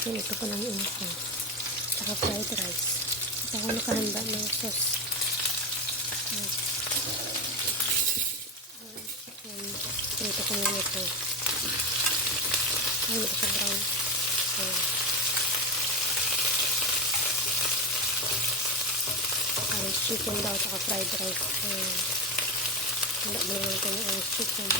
chicken. Ito pa lang yun ko. Saka fried rice. Ito ako nakahanda ng sauce. Chicken. Prito ko muna ito. Ay, ito sa brown. Ayan. Orange chicken daw, saka fried rice. Ayan. Handa mo lang ito yung orange chicken.